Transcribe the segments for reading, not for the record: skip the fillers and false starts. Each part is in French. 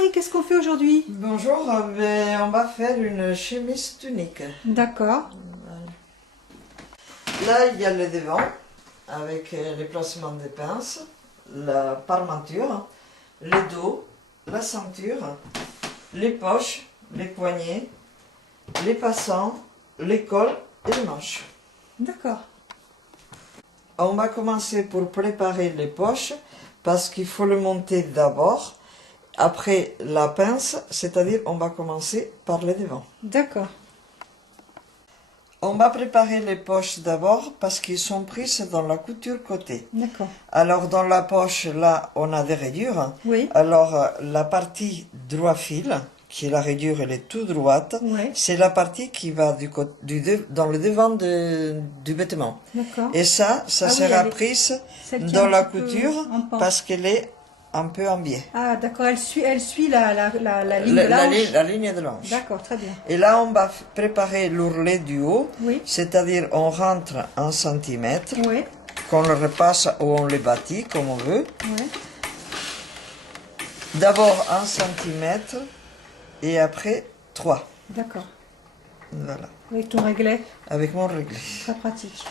Marie, qu'est-ce qu'on fait aujourd'hui? Bonjour, on va faire une chemise tunique. D'accord. Là, il y a le devant, avec les placements des pinces, la parmenture, le dos, la ceinture, les poches, les poignets, les passants, les cols et les manches. D'accord. On va commencer pour préparer les poches, parce qu'il faut le monter d'abord, après la pince, c'est-à-dire on va commencer par le devant. D'accord. On va préparer les poches d'abord parce qu'ils sont prises dans la couture côté. D'accord. Alors dans la poche, là, on a des rayures. Oui. Alors la partie droit fil, qui est la rayure, elle est tout droite. Oui. C'est la partie qui va dans le devant du vêtement. D'accord. Et ça sera prise dans la couture parce qu'elle est un peu en biais. Ah, d'accord, elle suit la ligne de l'ange. La ligne de l'ange. D'accord, très bien. Et là, on va préparer l'ourlet du haut, Oui. c'est-à-dire on rentre en centimètres, Oui. qu'on le repasse ou on le bâtit, comme on veut. Oui. D'abord 1 centimètre et après 3. D'accord. Voilà. Avec ton réglet. Avec mon réglet. Très pratique.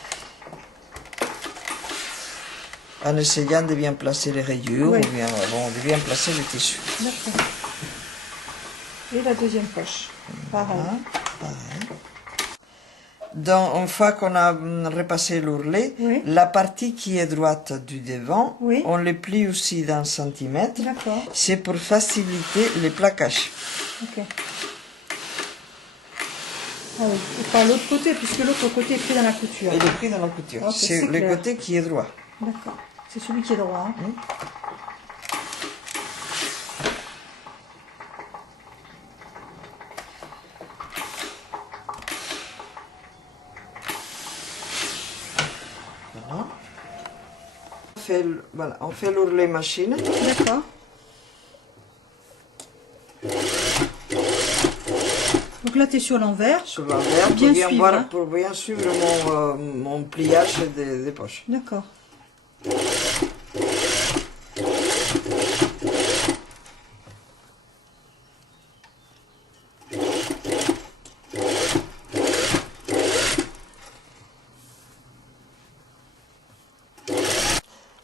En essayant de bien placer les rayures, Oui. ou bien, de bien placer le tissu. D'accord. Et la deuxième poche. Pareil. Pareil. Donc, une fois qu'on a repassé l'ourlet, Oui. la partie qui est droite du devant, Oui. on le plie aussi d'un centimètre. D'accord. C'est pour faciliter le plaquage. Ok. Ah oui, et pas l'autre côté, puisque l'autre côté est pris dans la couture. Il est pris dans la couture. Ok, c'est le clair. côté qui est droit. D'accord. C'est celui qui est droit. Hein. Voilà. On fait l'ourlet machine. D'accord. Donc là, tu es sur l'envers. Sur l'envers, pour bien suivre mon pliage des poches. D'accord.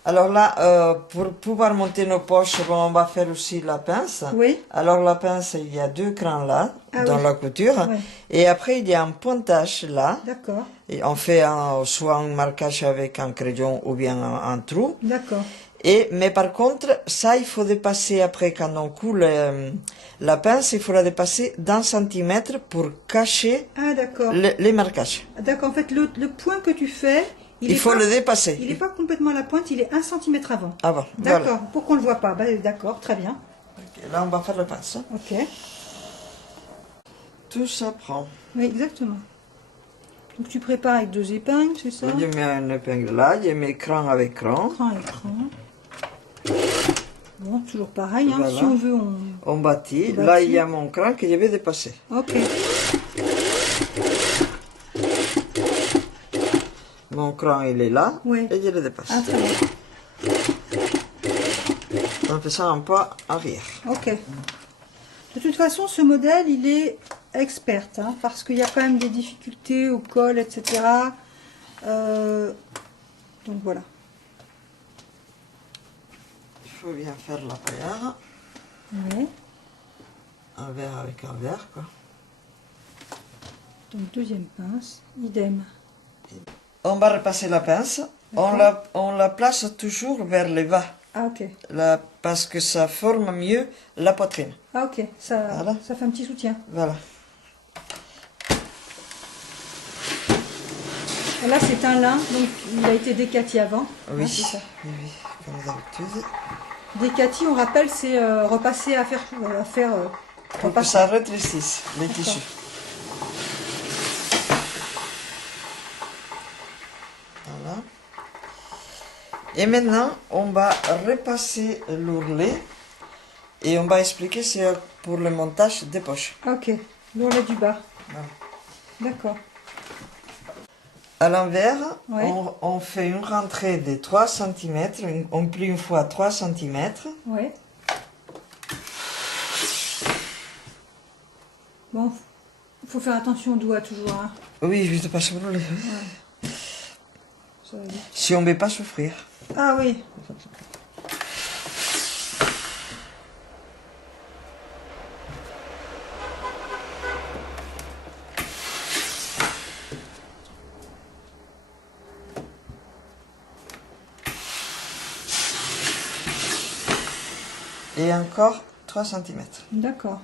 Alors là, pour pouvoir monter nos poches, on va faire aussi la pince. Oui. Alors la pince, il y a 2 crans là, dans oui. la couture. Oui. Et après, il y a un pointage là. D'accord. Et on fait soit un marquage avec un crayon ou bien un trou. D'accord. Mais par contre, ça, il faut dépasser après, quand on coule la pince, il faut la dépasser d'1 centimètre pour cacher les marquages. D'accord, en fait, le point que tu fais, il faut le dépasser. Il n'est pas complètement à la pointe, il est 1 centimètre avant. Avant, d'accord, voilà. Pour qu'on ne le voit pas. D'accord, très bien. Okay, là, on va faire la pince. Ok. Tout ça prend. Oui, exactement. Donc tu prépares avec 2 épingles, c'est ça? Je mets une épingle là, je mets cran avec cran. Cran et cran. Bon, toujours pareil, hein. Voilà. Si on veut, on bâtit. Là, il y a mon cran que je vais dépasser. Ok. Mon cran, il est là, oui. Et je le dépasse. Ah, très bien. On fait ça un pas arrière. Ok. De toute façon, ce modèle, il est expert, hein, parce qu'il y a quand même des difficultés au col, etc. Donc voilà. Il faut bien faire la paillard. Oui. Un verre avec un verre, quoi. Donc deuxième pince, idem. On va repasser la pince. On la place toujours vers le bas. Ah, ok. Là, parce que ça forme mieux la poitrine. Ah, ok. Ça, voilà. Ça fait un petit soutien. Voilà. Et là, c'est un lin, donc il a été décati avant. Oui, hein, c'est ça. Oui, comme d'habitude. Décati, on rappelle, c'est repasser à faire pour que ça rétrécisse les tissus. Voilà. Et maintenant, on va repasser l'ourlet et on va expliquer c'est pour le montage des poches. Ok, l'ourlet du bas. Voilà. D'accord. À l'envers, ouais. on fait une rentrée de 3 cm, on plie une fois 3 cm. Ouais. Bon, il faut faire attention au doigt toujours. Hein. Oui, je vais pas se brûler. Ouais. Ça va vite. Si on ne veut pas souffrir. Ah oui. Et encore 3 cm. D'accord.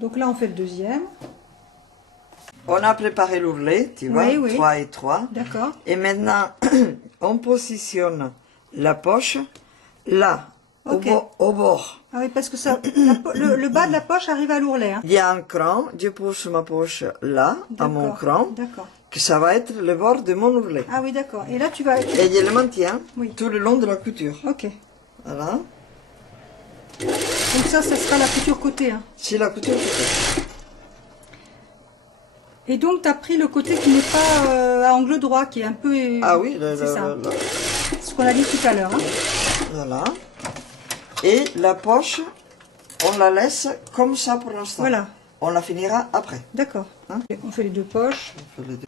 Donc là, on fait le deuxième. On a préparé l'ourlet, tu vois, Oui, oui. 3 et 3. D'accord. Et maintenant, on positionne la poche là, Ok. au bord. Ah oui, parce que ça, le bas de la poche arrive à l'ourlet. Hein. Il y a un cran, je pousse ma poche là, à mon cran, D'accord. que ça va être le bord de mon ourlet. Ah oui, d'accord. Et là, tu vas... Et je le maintiens Oui. tout le long de la couture. Ok. Voilà. Donc ça sera la couture côté. Hein. C'est la couture côté. Et donc, tu as pris le côté qui n'est pas à angle droit, qui est un peu... Ah oui, c'est ça. Ce qu'on a dit tout à l'heure. Hein. Voilà. Et la poche, on la laisse comme ça pour l'instant. Voilà. On la finira après. D'accord. Hein? On fait les deux poches. On fait les deux.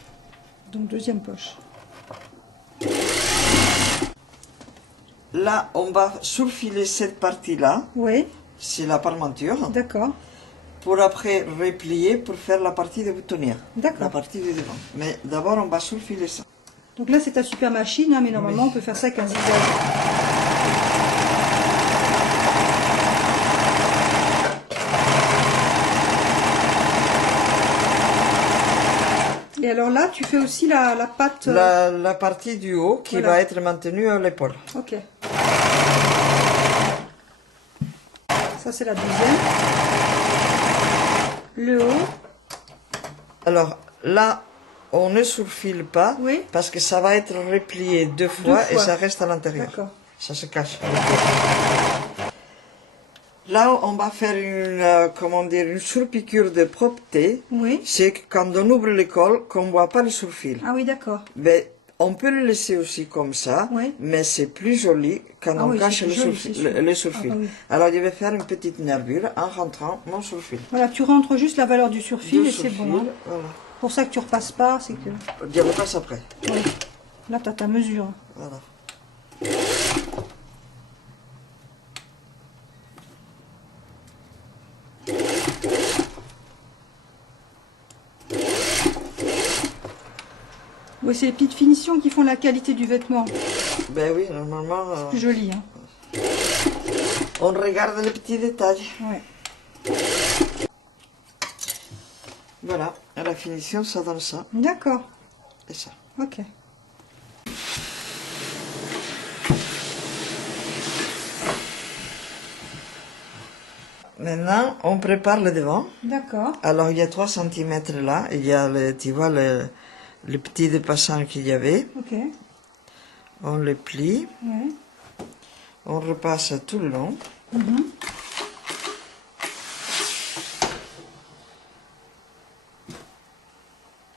Donc, deuxième poche. Là, on va surfiler cette partie-là. Oui. C'est la parmenture. D'accord. Pour après replier pour faire la partie de boutonnière. D'accord. La partie de devant. Mais d'abord, on va surfiler ça. Donc là, c'est ta super machine, hein, mais normalement, on peut faire ça avec un zigzag. Et alors là, tu fais aussi la patte... La partie du haut qui Voilà. va être maintenue à l'épaule. Ok. Ça, c'est la deuxième. Le haut. Alors là, on ne surfile pas Oui. parce que ça va être replié deux fois et fois. ça reste à l'intérieur. D'accord. Ça se cache. Là, on va faire comment dire, une surpiqûre de propreté. Oui. C'est que quand on ouvre le col, qu'on ne voit pas le surfil. Ah oui, d'accord. Mais on peut le laisser aussi comme ça, Oui. mais c'est plus joli quand Ah on oui, cache c'est le, plus joli, surfil, c'est sûr. le surfil. Ah bah oui. Alors, je vais faire une petite nervure en rentrant mon surfil. Voilà, tu rentres juste la valeur du surfil Deux et c'est bon. surfils, Hein. voilà. Pour ça que tu repasses pas, c'est que... Je repasse après. Oui. Là, tu as ta mesure. Voilà. Oui, c'est les petites finitions qui font la qualité du vêtement. Ben oui, normalement, Plus joli. Hein. on regarde les petits détails. Ouais. Voilà, à la finition, ça donne ça D'accord. et ça. Ok. Maintenant, on prépare le devant. D'accord. Alors, il y a 3 cm là. Il y a, tu vois, le petit dépassant qu'il y avait. Ok. On le plie. Ouais. On repasse tout le long. Mhm.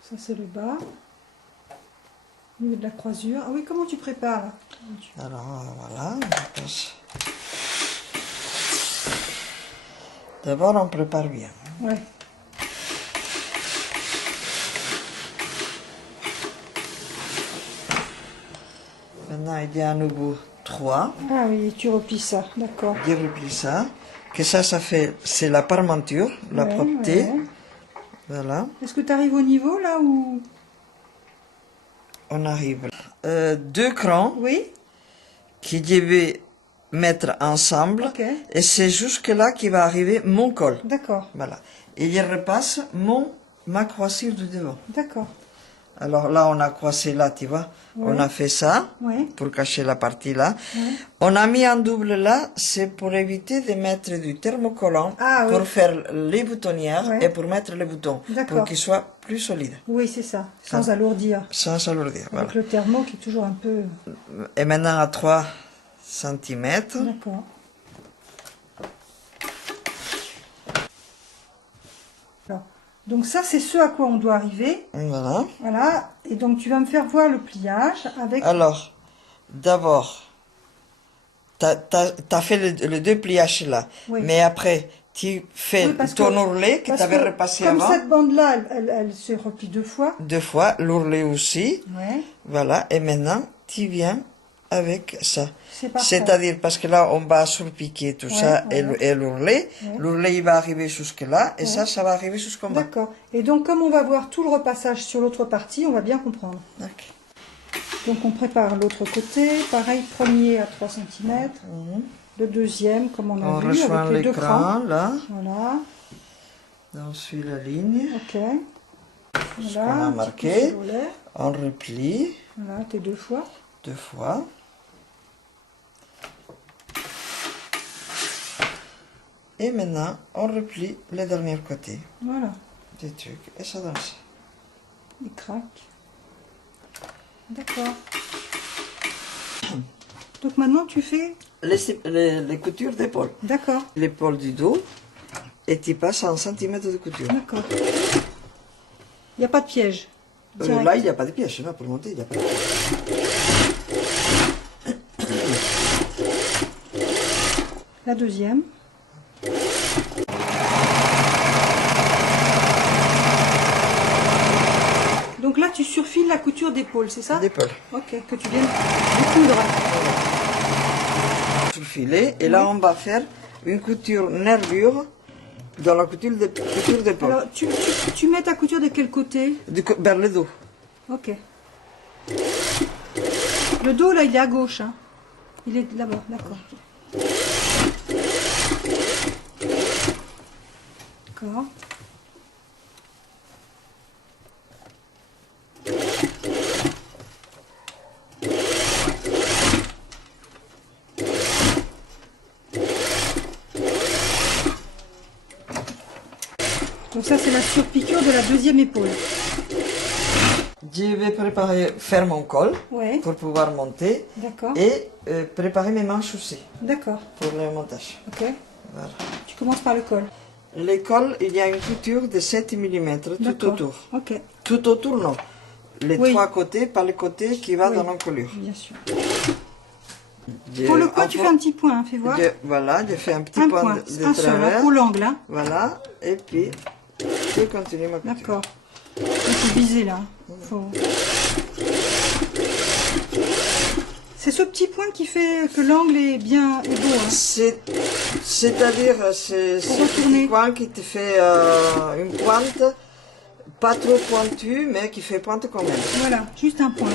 Ça, c'est le bas. Au niveau de la croisure. Ah oui, comment tu prépares là? Alors, voilà. On passe. D'abord, on prépare bien. Ouais. Maintenant, il y a à nouveau 3. Ah oui, tu replies ça. D'accord. Je replie ça. Que ça fait, c'est la parmenture, la Ouais, propreté. ouais. Voilà. Est-ce que tu arrives au niveau là ou... On arrive. 2 crans Oui. qui je vais mettre ensemble. Ok. Et c'est jusque là qui va arriver mon col. D'accord. Voilà. Et je repasse ma croisure de devant. D'accord. Alors là, on a croisé là, tu vois. Ouais. On a fait ça Ouais. pour cacher la partie là. Ouais. On a mis un double là, c'est pour éviter de mettre du thermocollant Ah, oui. pour faire les boutonnières Ouais. et pour mettre les boutons. D'accord. Pour qu'ils soient plus solides, Oui, c'est ça. Sans Ah. alourdir. sans alourdir. Voilà. Avec le thermo qui est toujours un peu... Et maintenant à 3 cm. D'accord. Alors, donc ça, c'est ce à quoi on doit arriver. Voilà. Voilà. Et donc, tu vas me faire voir le pliage avec... Alors, d'abord, tu as fait le deux pliages là. Oui. Mais après, tu fais Oui, parce ton que- ourlet que parce tu avais que repassé comme avant. cette bande-là, elle se replie 2 fois. 2 fois, l'ourlet aussi. Ouais, Voilà, et maintenant, tu viens avec ça. c'est parfait. C'est-à-dire, parce que là, on va surpiquer tout Ouais, ça ouais. et l'ourlet. Ouais. L'ourlet, il va arriver jusque-là, et Ouais. ça va arriver jusqu'en bas. D'accord. Et donc, comme on va voir tout le repassage sur l'autre partie, on va bien comprendre. Ok. Donc, on prépare l'autre côté. Pareil, premier à 3 cm. Le deuxième, comme on a On vu, rejoint avec les 2 crans. l'écran, là. Voilà. On suit la ligne. Ok. Ce Voilà. qu'on a un petit marqué. coup sur l'ourlet. On replie Voilà, tes 2 fois. 2 fois. Et maintenant, on replie le dernier côté Voilà. du truc. Et ça donne ça. Il craque. D'accord. Donc maintenant, tu fais... Les coutures d'épaule. D'accord. L'épaule du dos. Et tu passes en centimètres de couture. D'accord. Il n'y a pas de piège. Direct. Là, il n'y a pas de piège. Là, pour monter, il n'y a pas de piège. La deuxième. Donc là, tu surfiles la couture d'épaule, c'est ça? D'épaule. Ok, que tu viens de coudre. Surfiler. Et là, on va faire une couture nervure dans la couture d'épaule. Alors, tu mets ta couture de quel côté? Vers le dos. Ok. Le dos, là, il est à gauche. Hein. Il est là-bas, d'accord. D'accord. Donc ça, c'est la surpiqûre de la deuxième épaule. Je vais faire mon col Ouais, pour pouvoir monter d'accord. et préparer mes manches aussi D'accord, pour le montage. ok. Voilà. Tu commences par le col. Le col, il y a une couture de 7 mm tout D'accord. autour. Ok, Tout autour, non. Les Oui. 3 côtés, pas le côté qui va Oui. dans l'encolure. bien sûr. Je- Pour le col, tu en- fais un petit point, hein, fais voir. Voilà, je fais un petit Un point point, de un seul, hein, travers. pour l'angle. Hein. Voilà, et puis je continue ma couture. D'accord. Il faut viser là. Faut... C'est ce petit point qui fait que l'angle est bien est beau. Hein. C'est-à-dire, c'est Pour ce retourner. petit coin qui te fait une pointe, pas trop pointue, mais qui fait pointe quand même. Voilà, juste un point.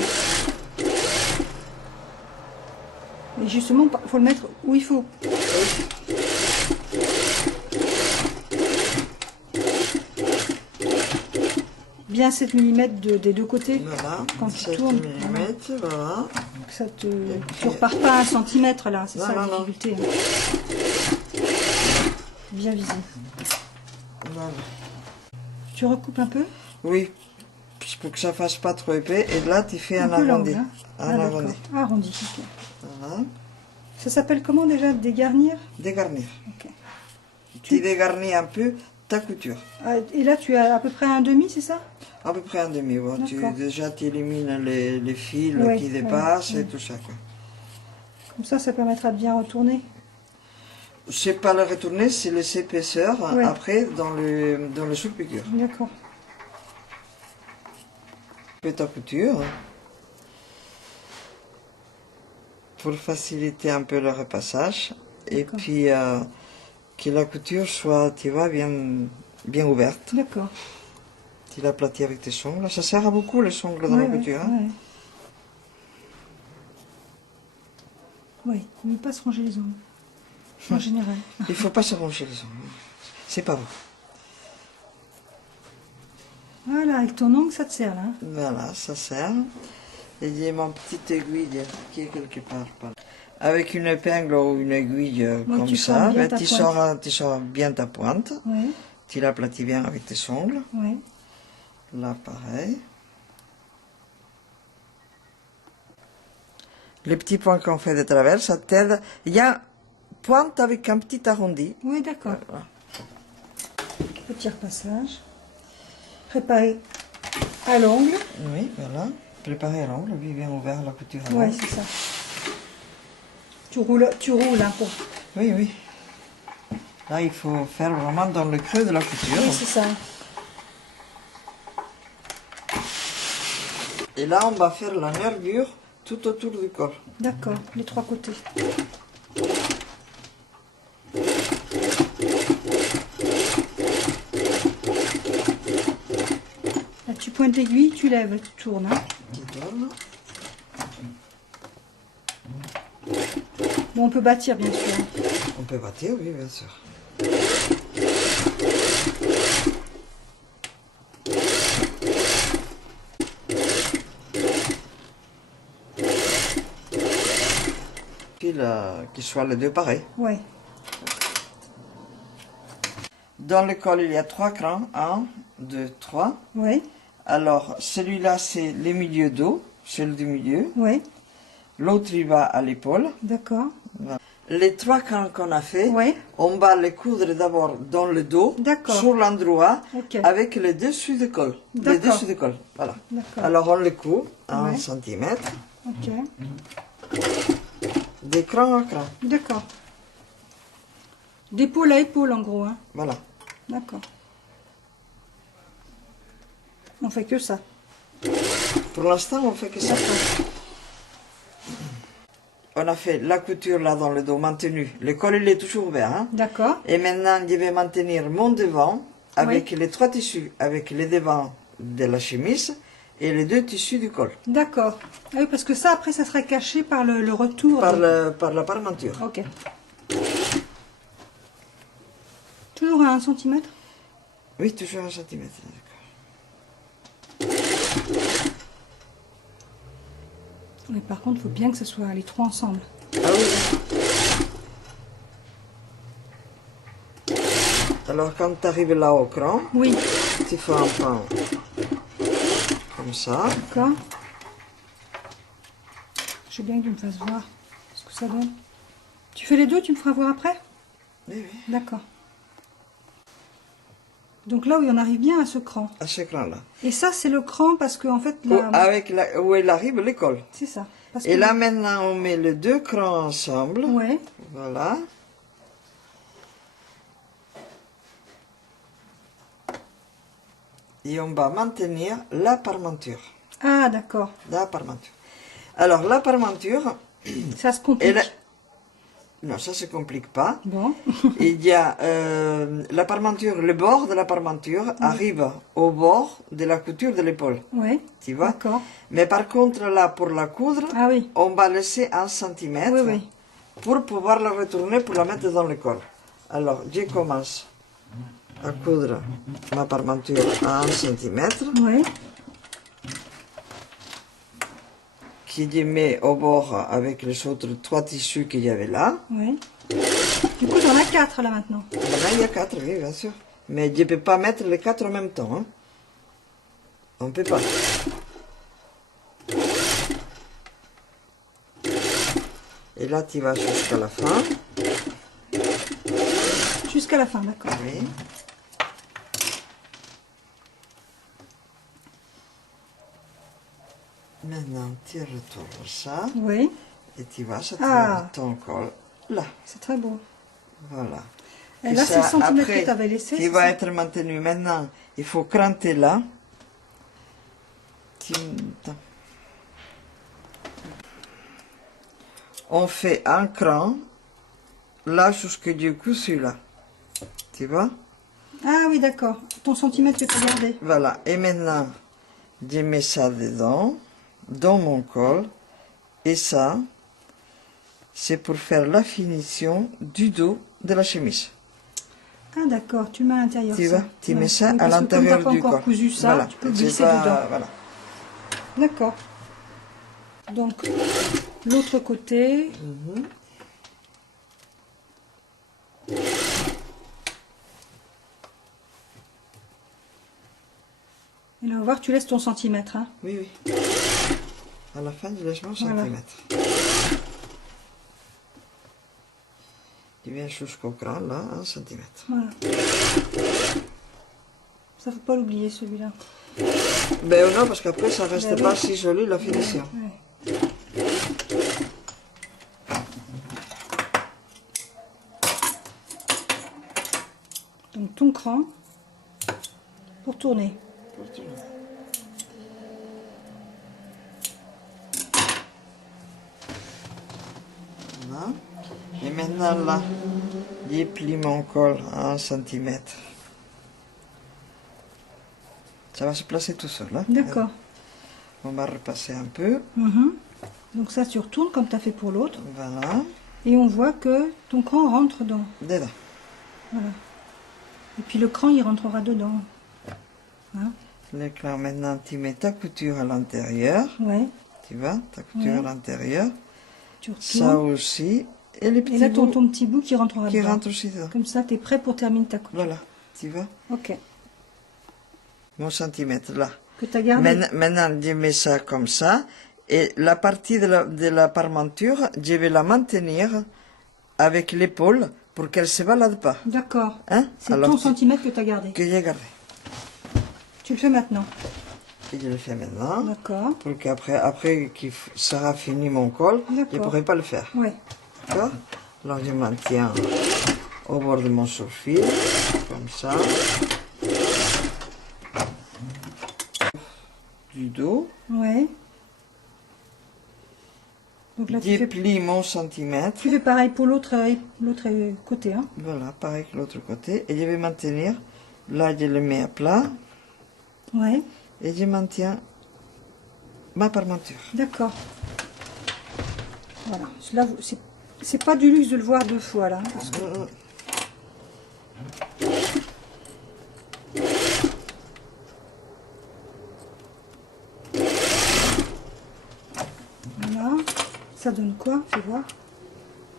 Et justement, il faut le mettre où il faut. Bien 7 mm des deux côtés. Voilà, Quand tu 7 tournes, mm, voilà. Donc ça te... Tu repars pas 1 centimètre là, c'est Non, ça la non, non. difficulté. Hein. Bien visé. Voilà. Tu recoupes un peu? Oui, pour que ça fasse pas trop épais. Et là, tu fais un peu arrondi. l'angle, hein. Un d'accord. arrondi. Arrondi, ok. Voilà. Ça s'appelle comment déjà? Dégarnir? Dégarnir. Ok. Tu dégarnis un peu ta couture. Ah, et là, tu as à peu près un demi, c'est ça? À peu près un demi. Bon, D'accord. déjà, tu élimines les fils Ouais, qui ouais, dépassent ouais. et tout ça. Quoi. Comme ça permettra de bien retourner. C'est pas le retourner, c'est laisser épaisseur Ouais. après dans le sous-piqûre. D'accord. Fais ta couture pour faciliter un peu le repassage et D'accord. puis que la couture soit, tu vois, bien ouverte. D'accord. Tu l'aplatis avec tes ongles. Ça sert à beaucoup les ongles dans la couture. Hein. Oui, il ne faut pas se ronger les ongles. En général. Il faut pas se ronger les ongles. C'est pas bon. Voilà, avec ton ongle, ça te sert là. Voilà, ça sert. Et j'ai mon petite aiguille qui est quelque part. Par là. Avec une épingle ou une aiguille Oui, comme tu ça, formes bien ben, ta tu pointe. sors bien ta pointe. Oui, Tu l'aplatis bien avec tes ongles. oui. Là, pareil. Les petits points qu'on fait de travers, ça t'aide. Il y a pointe avec un petit arrondi. Oui, d'accord. Voilà. Petit repassage. Préparer à l'ongle. Oui, voilà. Préparer à l'angle, oui, bien ouvert la couture à Oui, l'angle. c'est ça. Tu roules hein, pour... Oui, oui. Là, il faut faire vraiment dans le creux de la couture. Oui, c'est ça. Et là, on va faire la nervure tout autour du col. D'accord, les trois côtés. Là, tu pointes l'aiguille, tu lèves, tu tournes. Hein. Qui tourne. Bon, on peut bâtir, bien sûr. On peut bâtir, oui, bien sûr. Qu'ils soient les deux pareils. Oui. Dans le col, il y a 3 crans. 1, 2, 3. Oui. Alors, celui-là, c'est le milieu dos, celui du milieu. Oui. L'autre, il va à l'épaule. D'accord. Voilà. Les 3 crans qu'on a fait, Oui. on va les coudre d'abord dans le dos, sur l'endroit, avec le dessus du col. Le dessus du col, voilà. Alors, on les coud à 1 cm. Ok. Des crans à crans. D'accord. D'épaule à épaule, en gros. Hein. Voilà. D'accord. On fait que ça. Pour l'instant, on fait que ça. On a fait la couture là dans le dos, maintenu. Le col, il est toujours ouvert. Hein. D'accord. Et maintenant, je vais maintenir mon devant avec les 3 tissus, avec les devants de la chemise et les 2 tissus du col. D'accord. Ah oui, parce que ça, après, ça serait caché par le retour. Par la parmenture. Ok. Toujours à 1 cm? Oui, toujours 1 cm. Mais par contre, il faut bien que ce soit les 3 ensemble. Ah oui. Alors, quand tu arrives là au cran, oui. Tu fais un pan comme ça. D'accord. Je veux bien que tu me fasses voir ce que ça donne. Tu fais les deux, tu me feras voir après? Oui, oui. D'accord. Donc là où on arrive bien à ce cran. À ce cran-là. Et ça, c'est le cran parce que en fait... Là, où il arrive le col. C'est ça. Et là, maintenant, on met les 2 crans ensemble. Ouais. Voilà. Et on va maintenir la parmenture. Ah, d'accord. La parmenture. Alors, la parmenture... Ça se complique. Non, ça ne se complique pas. Bon. Il y a la parmenture, le bord de la parmenture arrive au bord de la couture de l'épaule. Oui. Tu vois? D'accord. Mais par contre, là, pour la coudre, on va laisser 1 cm pour pouvoir la retourner pour la mettre dans le col. Alors, je commence à coudre ma parmenture à 1 cm. Oui. Qui je mets au bord avec les autres 3 tissus qu'il y avait là. Oui. Du coup, j'en ai 4 là maintenant. Là, il y a 4, oui, bien sûr. Mais je ne peux pas mettre les 4 en même temps. Hein. On ne peut pas. Et là, tu vas jusqu'à la fin. Jusqu'à la fin, d'accord. Oui. Maintenant, tu retournes ça. Oui. Et tu vas, ça te met ton col là. C'est très beau. Voilà. Et là, c'est le centimètre que tu avais laissé. Qui va être maintenu. Maintenant, il faut cranter là. On fait un cran là jusqu'à du coup celui-là. Tu vois? Ah oui, d'accord. Ton centimètre, tu peux garder. Voilà. Et maintenant, je mets ça dedans, dans mon col. Et ça, c'est pour faire la finition du dos de la chemise. Ah d'accord, tu le mets à l'intérieur. Tu vois, tu mets ça à l'intérieur du corps. Comme tu n'as pas encore cousu ça, voilà. Tu peux glisser dedans. Voilà. D'accord. Donc, l'autre côté. Et là, on va voir, tu laisses ton centimètre. Hein. Oui, oui. À la fin, je laisse mon centimètre. Tu viens jusqu'au cran, là, 1 cm. Voilà. Ça, faut pas l'oublier, celui-là. Ben non, parce qu'après, ça reste pas si joli, la finition. Ouais. Donc ton cran pour tourner. Pour tourner. Voilà. Et maintenant là, j'ai plié mon col à 1 cm. Ça va se placer tout seul. Hein? D'accord. On va repasser un peu. Donc ça, tu retournes comme tu as fait pour l'autre. Voilà. Et on voit que ton cran rentre dedans. Dedans. Voilà. Et puis le cran, il rentrera dedans. Hein? Le cran, maintenant, tu mets ta couture à l'intérieur. Ouais. Tu vois, ta couture à l'intérieur. Tu retournes. Ça aussi. Et les petits Et là, bouts ton petit bout qui rentrera qui dedans. rentrent aussi dedans. Comme ça, tu es prêt pour terminer ta couture. Voilà. Tu vois, Ok. mon centimètre là. Que tu as gardé. Maintenant, je mets ça comme ça. Et la partie de la parmenture, je vais la maintenir avec l'épaule pour qu'elle ne se balade pas. D'accord. Hein? C'est Alors ton centimètre que tu as gardé. que j'ai gardé. Tu le fais maintenant. Et je le fais maintenant. D'accord. Pour qu'après, après qu'il sera fini mon col, je ne D'accord. pourrai pas le faire. Ouais. D'accord? Alors je maintiens au bord de mon surfil, comme ça. Du dos. Ouais. Donc là, Je plie mon centimètre. tu fais pareil pour l'autre côté. Hein. Voilà, pareil que l'autre côté. Et je vais maintenir. Là, je le mets à plat. Ouais. Et je maintiens ma parmenture. D'accord. Voilà. Là, c'est pas du luxe de le voir deux fois là. Parce que... Voilà. Ça donne quoi? Fais voir.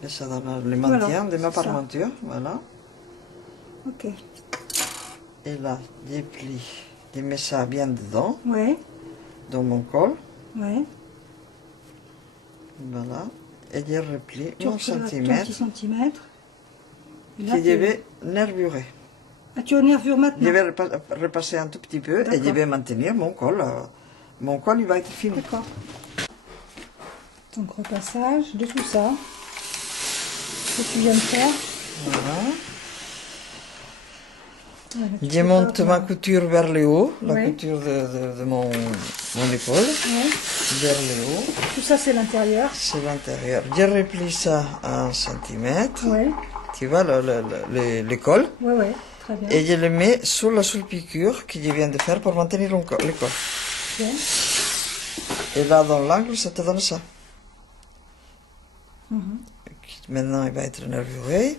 Et ça donne le maintien Voilà, de ma c'est ça. parmenture. Voilà. Ok. Et là, je plie. Je mets ça bien dedans, Ouais. dans mon col. Ouais. Voilà. Et je replie Tu mon reprends ton centimètre petit centimètre. Et là, que je vais nervurer. Ah, tu as nervure Je maintenant. vais repasser un tout petit peu et je D'accord. vais maintenir mon col. Mon col, il va être fini. D'accord. Donc repassage de tout ça que tu viens de faire. Voilà. Voilà, tu Je fais monte pas- ma couture vers le haut, la Ouais. couture de mon épaule, Ouais. vers le haut. Tout ça c'est l'intérieur. C'est l'intérieur. Je replie ça à 1 centimètre. Ouais. Tu vois le col. Ouais, ouais. Très bien. Et je le mets sur la piqûre que je viens de faire pour maintenir le col. Bien. Et là, dans l'angle, ça te donne ça. Mhm. Maintenant, il va être nervuré.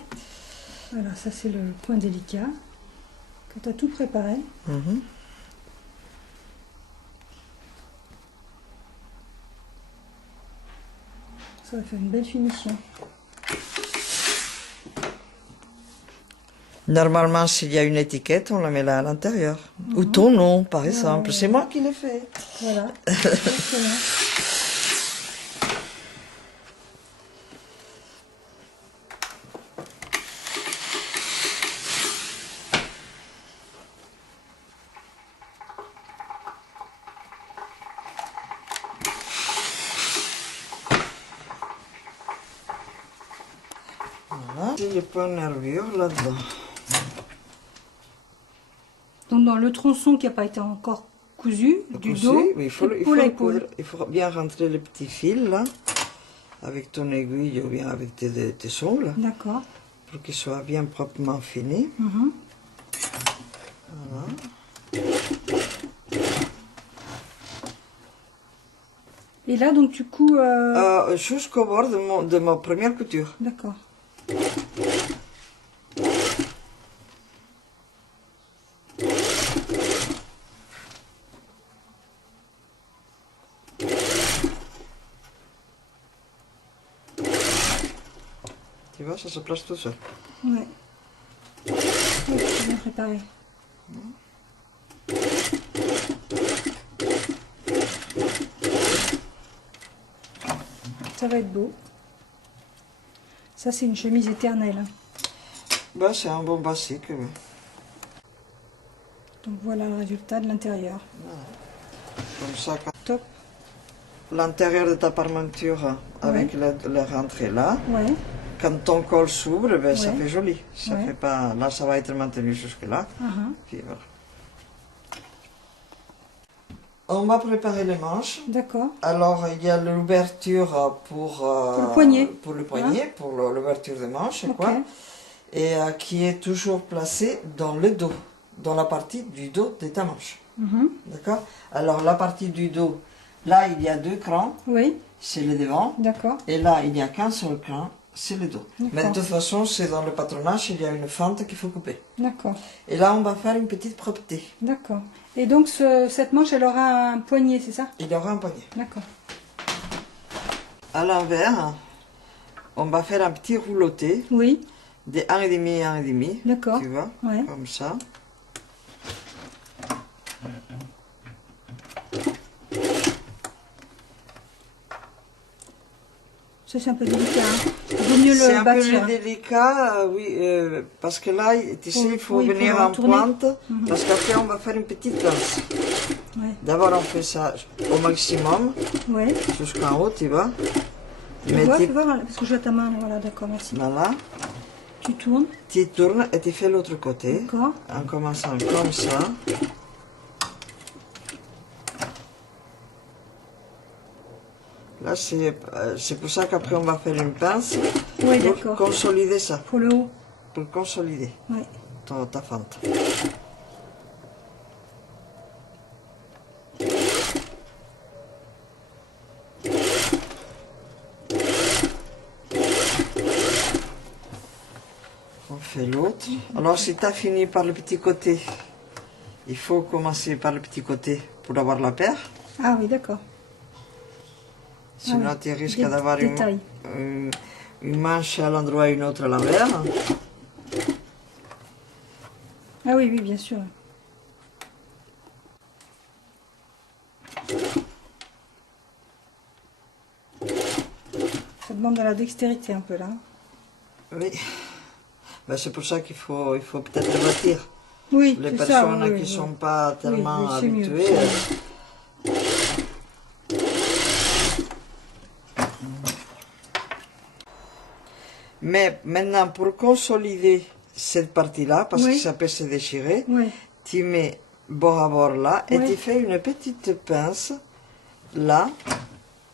Voilà, ça c'est le point délicat que tu as tout préparé. Mhm. Ça va faire une belle finition. Normalement, s'il y a une étiquette, on la met là à l'intérieur. Ou ton nom, par exemple. C'est moi qui l'ai fait. Voilà. Exactement. Voilà. J'ai le point nervure là-dedans. Donc dans le tronçon qui n'a pas été encore cousu, du Cousu, dos, mais il faut épaule à le épaule. coudre. Il faut bien rentrer le petit fil là, avec ton aiguille ou bien avec tes ongles, D'accord. pour qu'il soit bien proprement fini. Mhm. Voilà. Et là donc tu couds... Jusqu'au bord de ma première couture. D'accord. Tu vois, ça se place tout seul. Ouais. Ouais, c'est bien préparé. Ça va être beau. Ça c'est une chemise éternelle. Hein. Bah, c'est un bon basique. Oui. Donc voilà le résultat de l'intérieur. Comme ça, Top. l'intérieur de ta parmenture avec la rentrée là. Ouais. quand ton col s'ouvre, ben, ça Ouais. fait joli. Ça Ouais. fait pas... Là, ça va être maintenu jusque-là. Puis voilà. On va préparer les manches. D'accord. Alors, il y a l'ouverture pour le poignet. pour le poignet, pour l'ouverture des manches, Ok. quoi. Et qui est toujours placée dans le dos, dans la partie du dos de ta manche. D'accord? Alors, la partie du dos, là, il y a 2 crans, Oui, c'est le devant. d'accord. Et là, il n'y a qu'un seul cran, c'est le dos. Mais de D'accord. toute façon, c'est dans le patronage, il y a une fente qu'il faut couper. D'accord. Et là, on va faire une petite propreté. D'accord. Et donc, cette manche, elle aura un poignet, c'est ça? Il y aura un poignet. D'accord. À l'envers, on va faire un petit rouloté Oui, de 1,5 et 1,5. d'accord. Tu vois, Ouais. comme ça. Ça, c'est un peu délicat. Hein. Il vaut mieux C'est le un bâtir. peu délicat, oui, parce que là, tu sais, il faut Oui, il faut venir le en retourner. pointe, parce qu'après, on va faire une petite pince. Ouais. D'abord, on fait ça au maximum, Ouais. jusqu'en haut, tu vois. Tu Mais vois, tu- tu vois, parce que je vois ta main. Voilà, d'accord, merci. Voilà, Tu tournes. tu tournes et tu fais l'autre côté, D'accord. en commençant comme ça. Là, c'est pour ça qu'après, on va faire une pince Oui, pour d'accord. consolider ça, Pour le haut. pour consolider Ouais. ta fente. On fait l'autre. Alors, si tu as fini par le petit côté, il faut commencer par le petit côté pour avoir la paire. Ah oui, d'accord. Sinon, oui. tu risques Des d'avoir détails. une manche à l'endroit et une autre à l'envers. Ah oui, oui, bien sûr. Ça demande de la dextérité un peu là. Oui. Ben, c'est pour ça il faut peut-être le bâtir. Oui, Les c'est personnes ça. Oui, qui ne oui, sont pas tellement oui, c'est mieux, habituées. c'est mieux. Mais maintenant, pour consolider cette partie-là, parce Oui. que ça peut se déchirer, Oui, tu mets bord à bord là et Oui. tu fais une petite pince là,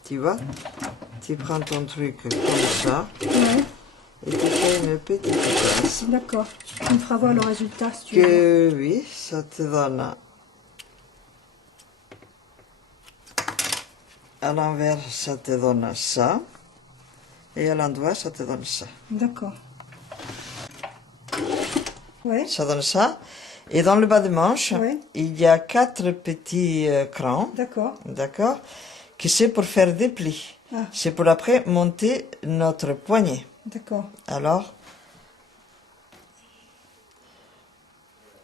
tu vois. Tu prends ton truc comme ça oui, et tu fais une petite pince. d'accord. Tu me feras voir le résultat si tu veux. Que oui, ça te donne à l'envers, ça te donne ça, et à l'endroit, ça te donne ça. D'accord. Oui, Ça donne ça. Et dans le bas de manche, Ouais. il y a 4 petits crans, d'accord. d'accord, qui c'est pour faire des plis. Ah. C'est pour après monter notre poignet. D'accord. Alors,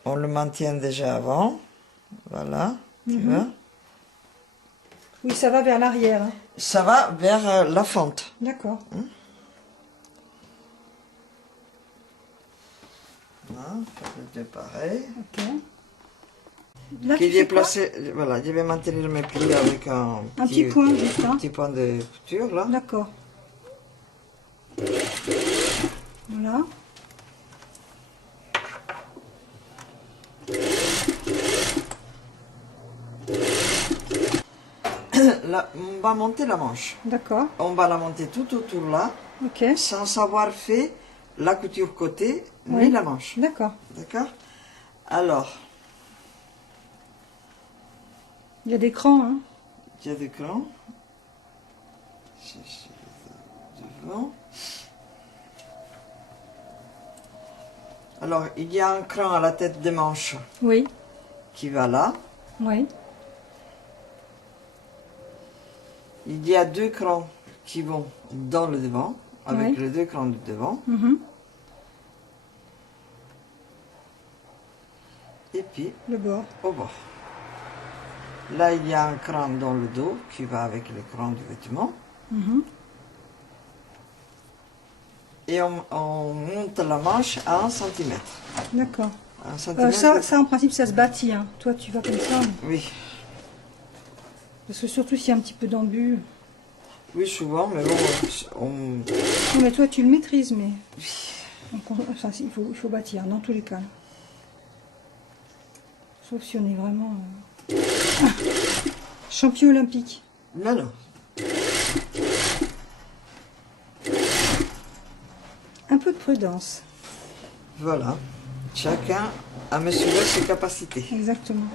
on le maintient déjà avant. Voilà, tu vois. Oui, ça va vers l'arrière. Hein. Ça va vers la fente. D'accord. Voilà, les deux pareils. Ok. Là, tu Qu'il fais est quoi? placé, voilà, je vais maintenir mes plis avec un petit point, juste, hein. petit point de couture là. D'accord. Voilà. Là, on va monter la manche. D'accord. On va la monter tout autour là, Ok. sans avoir fait la couture côté Oui. ni la manche. D'accord. D'accord? Alors, Il y a des crans, hein. il y a des crans. C'est devant. Alors, il y a un cran à la tête des manches Oui. qui va là. Oui. Il y a 2 crans qui vont dans le devant, avec Oui. les 2 crans du devant. Mhm. Et puis, Le bord. au bord. Là, il y a un cran dans le dos qui va avec le cran du vêtement. Mhm. Et on monte la manche à 1 cm. D'accord. 1 cm. Ça, en principe, ça se bâtit. Hein. Toi, tu vas comme ça. Oui. Parce que surtout s'il y a un petit peu d'embut. Oui, souvent, mais bon, Non, mais toi, tu le maîtrises, mais... Enfin, il faut bâtir, dans tous les cas. Sauf si on est vraiment... champion olympique. Non, non. Un peu de prudence. Voilà. Chacun a mesuré ses capacités. Exactement.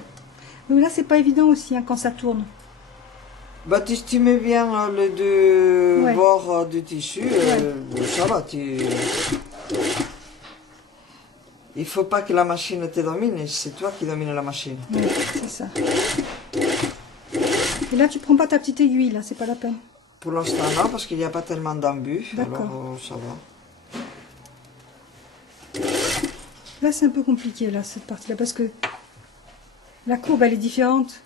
Mais là, c'est pas évident aussi, hein, quand ça tourne. Bah, tu mets bien les deux Ouais. bords du tissu, ça va, Il faut pas que la machine te domine, c'est toi qui domines la machine. Oui, c'est ça. Et là, tu prends pas ta petite aiguille, là, c'est pas la peine. Pour l'instant, non, parce qu'il n'y a pas tellement d'embus, D'accord. alors ça va. Là, c'est un peu compliqué, là, cette partie-là, parce que la courbe, elle est différente.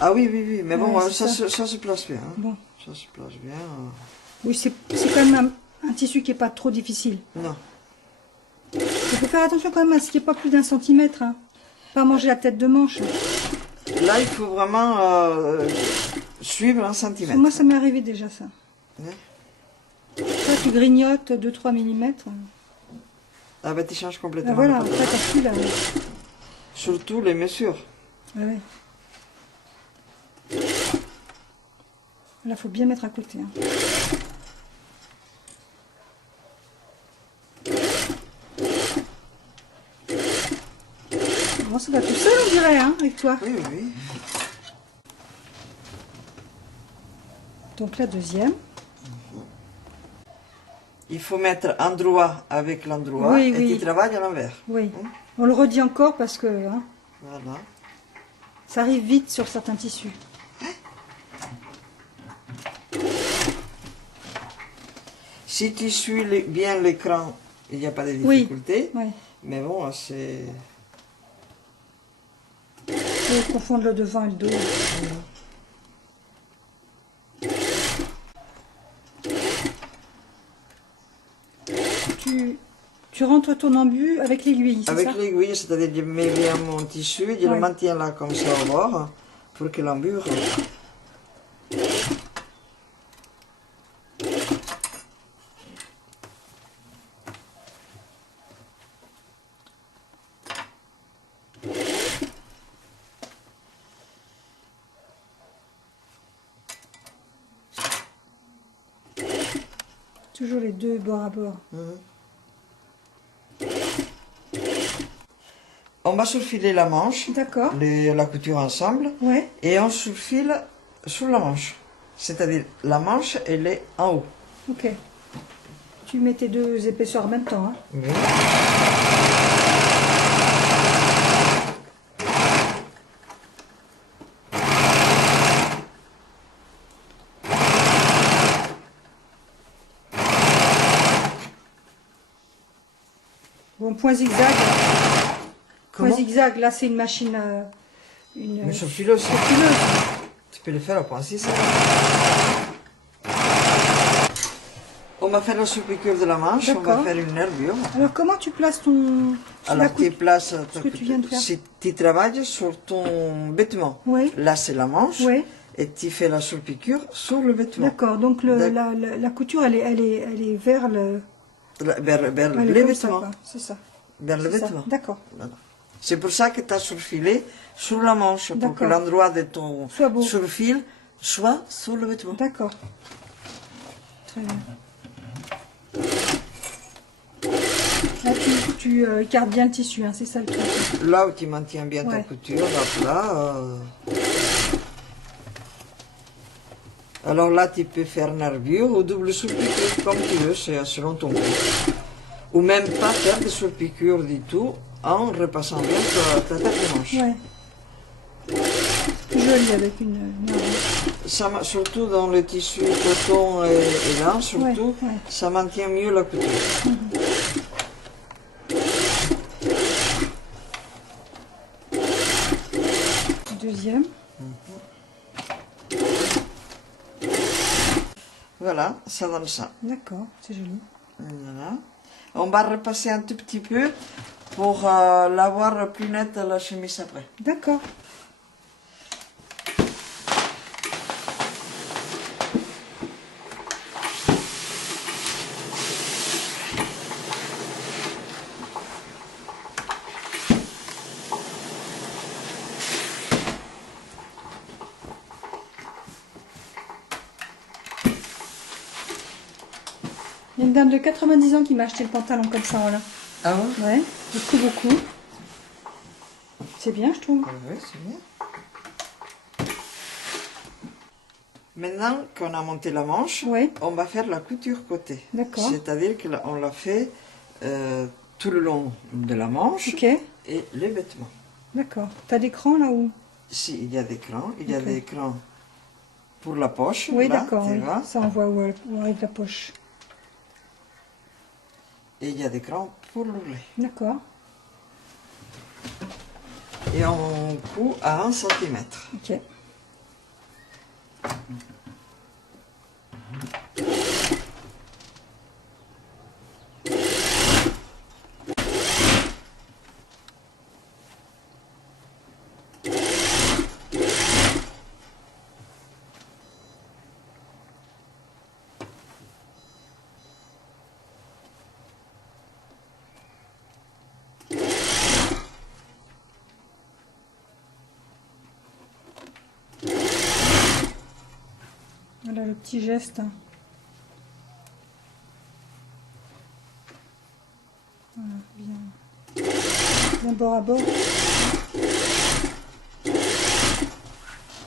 Ah oui, oui, oui, mais bon, Ouais, ça c'est se place bien. Hein. Bon. Ça se place bien. Oui, c'est quand même un tissu qui est pas trop difficile. Non. Il faut faire attention quand même à ce qu'il n'y ait pas plus d'1 centimètre. Hein. Pas manger la tête de manche. Là, il faut vraiment suivre un centimètre. Moi, ça m'est arrivé déjà, ça. Ouais. Toi, tu grignotes 2-3 mm. Ah ben, tu changes complètement. Ah, voilà, le après, pattern. t'as plus là. Surtout les mesures. Ah ouais. Là, faut bien mettre à côté. Hein. Bon, ça va tout seul, on dirait, hein, avec toi. Oui, oui, oui. Donc la deuxième. Il faut mettre endroit avec l'endroit Oui, et oui. tu travailles à l'envers. Oui. On le redit encore parce que hein, Voilà. ça arrive vite sur certains tissus. Si tu suis bien l'écran, il n'y a pas de Oui. difficulté. Ouais. Mais bon, c'est... Faut confondre le devant et le dos. Tu rentres ton embu avec l'aiguille, c'est ça? Avec l'aiguille, c'est-à-dire je mets bien mon tissu, je le Ouais. maintiens là comme ça au bord pour que l'embure. Toujours les deux bord à bord. On va surfiler la manche, D'accord. la couture ensemble, Ouais. et on surfile sur la manche. C'est-à-dire la manche, elle est en haut. Ok. Tu mets tes deux épaisseurs en même temps. Hein. Oui. Bon, point zigzag. Point Comment? zigzag, là c'est une machine, une Mais surfileuse, fileuse. tu peux le faire au point 6. On va faire la surpiqûre de la manche, on va D'accord. faire une nervure. Alors comment tu places ton... Alors tu places ce que tu viens de faire. si tu travailles sur ton vêtement, Oui. là c'est la manche, Oui. et tu fais la surpiqûre sur le vêtement. D'accord, donc la couture elle est vers le... Vers elle est les comme ça, vêtements. quoi. C'est ça. Vers le C'est ça. vêtement. D'accord. Voilà. C'est pour ça que tu as surfilé sur la manche, pour que D'accord. l'endroit de ton Soit beau. surfil soit sur le vêtement. D'accord. Très bien. Là, tu écartes bien le tissu, hein, c'est ça le truc. Là où tu maintiens bien ta Ouais. couture, là. Alors là, tu peux faire nervure ou double surpiqûre, comme tu veux, c'est selon ton goût. Ou même pas faire de surpiqûre du tout, en repassant bien ta tête de manche. Ouais. Joli avec une Ça, surtout dans le tissu coton et lin, surtout, ouais. ça maintient mieux la couture. deuxième. Voilà, ça donne ça. D'accord, c'est joli. Voilà. On va repasser un tout petit peu pour l'avoir plus nette la chemise après. D'accord. Une dame de 90 ans qui m'a acheté le pantalon comme ça, voilà. Ah ouais? Ouais, beaucoup. C'est bien, je trouve. Oui, c'est bien. Maintenant qu'on a monté la manche, Oui. on va faire la couture côté. D'accord. C'est-à-dire qu'on la fait tout le long de la manche Ok, et les vêtements. d'accord. T'as des crans là où? Si, il y a des crans. Il y a Ok. des crans pour la poche. Oui, là, d'accord. tu Oui. vois. Ça, on voit où arrive la poche. Et il y a des crans pour l'ourlet. D'accord. Et on coud à 1 cm. Ok. Voilà le petit geste. Voilà, bien. Bien bord à bord.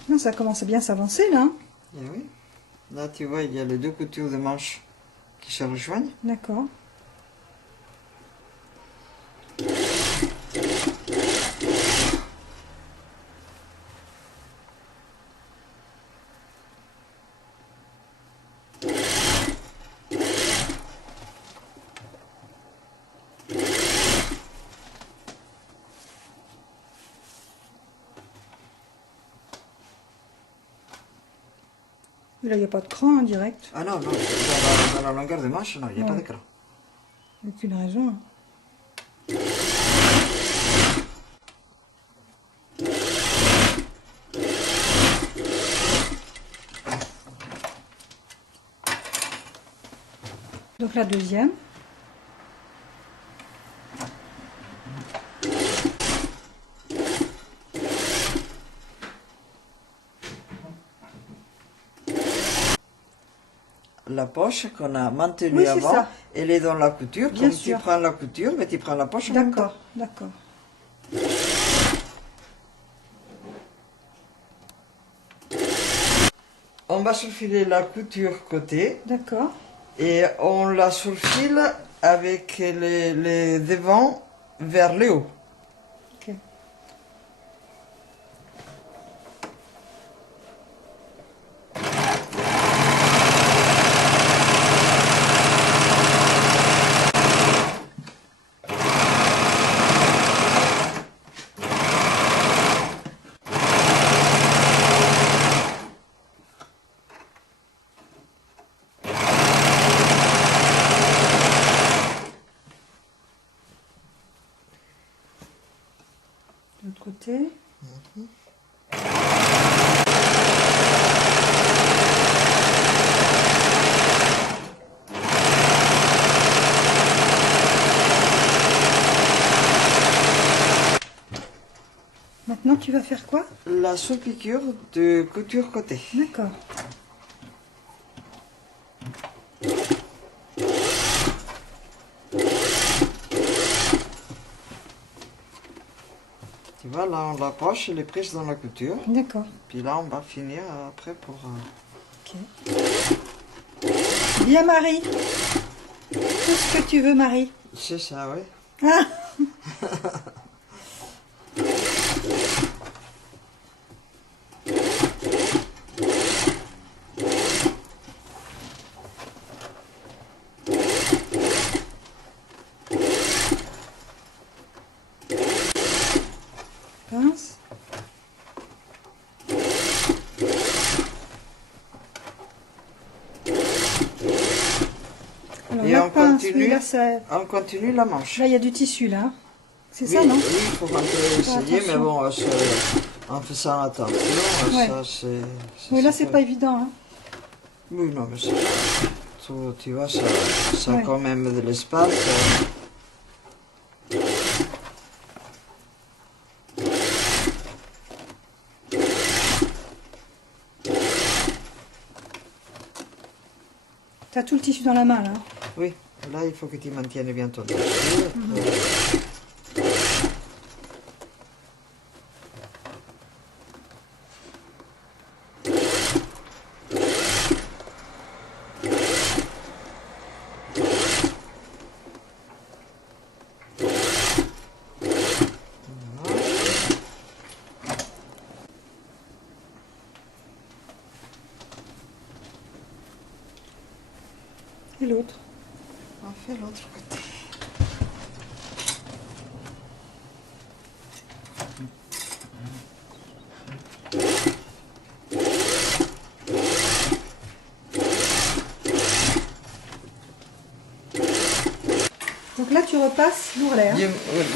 Non, ça commence à bien s'avancer là. Hein. Et oui. Là, tu vois, il y a les deux coutures de manches qui se rejoignent. D'accord. Là, il n'y a pas de cran hein, direct. Ah non, non, dans la longueur de manche, non, il n'y a pas de cran. Aucune raison. Donc la deuxième. La poche qu'on a maintenue Oui, c'est avant, ça. elle est dans la couture. Bien Comme sûr. tu prends la couture, mais tu prends la poche en même temps. D'accord. On va surfiler la couture côté D'accord. et on la surfile avec les devants vers le haut. Ok. De l'autre côté. Maintenant, tu vas faire quoi? La sous-piqûre de couture côté. D'accord. Tu vois, là, la poche, elle est prise dans la couture. D'accord. Puis là, on va finir après pour... Ok. Bien, Marie. Tout ce que tu veux, Marie. C'est ça, oui. Ah. Pince. Alors, Et la on pince, continue. oui, là, ça... On continue la manche. Là, il y a du tissu, là. C'est Oui, ça, non? oui, il faut un peu essayer, mais attention. bon, en faisant attention, Ouais. ça c'est... Oui, là, c'est pas évident. Hein. Oui, non, mais c'est... Tu vois, ça a Ouais. quand même de l'espace. T'as tout le tissu dans la main, là. Oui, là il faut que tu maintiennes bien ton Et l'autre. On fait l'autre côté. Donc là, tu repasses l'ourlet. Hein.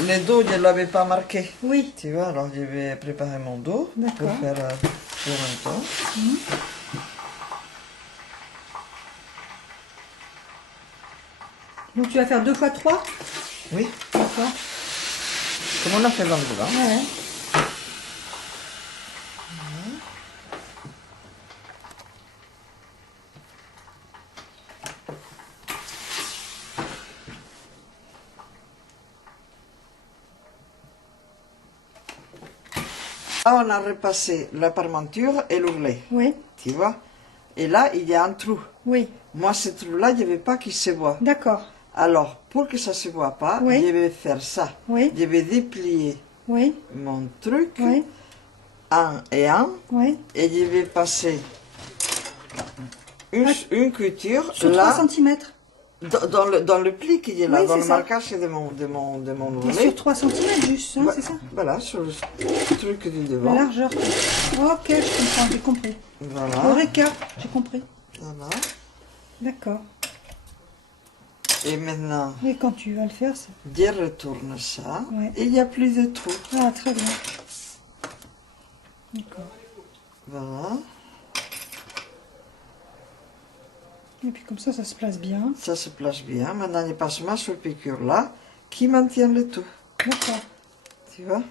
Les dos, je ne l'avais pas marqué. Oui. Tu vois, alors je vais préparer mon dos pour faire tout en même temps. Donc tu vas faire 2 fois 3. Oui, D'accord. comme on a fait dans le devant. Ouais. Là, on a repassé la parmenture et l'ourlet. Oui. Tu vois? Et là, il y a un trou. Oui. Moi, ce trou-là, je ne veux pas qu'il se voit. D'accord. Alors, pour que ça ne se voit pas, Oui. je vais faire ça. Oui. Je vais déplier Oui. mon truc, Oui. un et un, Oui. et je vais passer une couture Sur là, 3 cm. dans le pli qui est là, Oui, dans c'est le ça. marquage de mon Et ourlet. sur 3 cm juste, hein, c'est ça? Voilà, sur le truc du devant. La largeur. Ok, je comprends, j'ai compris. Voilà. Eureka, j'ai compris. Voilà. D'accord. Et maintenant, Et quand tu vas le faire, c'est... je retourne ça, Ouais. et il n'y a plus de trou. Ah, très bien. D'accord. Voilà. Et puis comme ça se place bien. Ça se place bien. Maintenant, je passe ma surpiqûre là, qui maintient le tout. D'accord. Tu vois?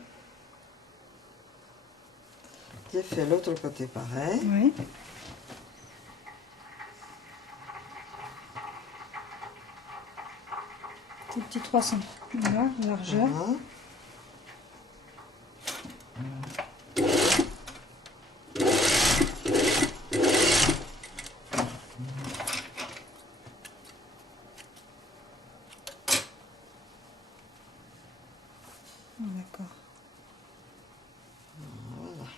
J'ai fait l'autre côté pareil. Oui. Ces petits 3 cm. Voilà, largeur. Voilà. D'accord. Voilà.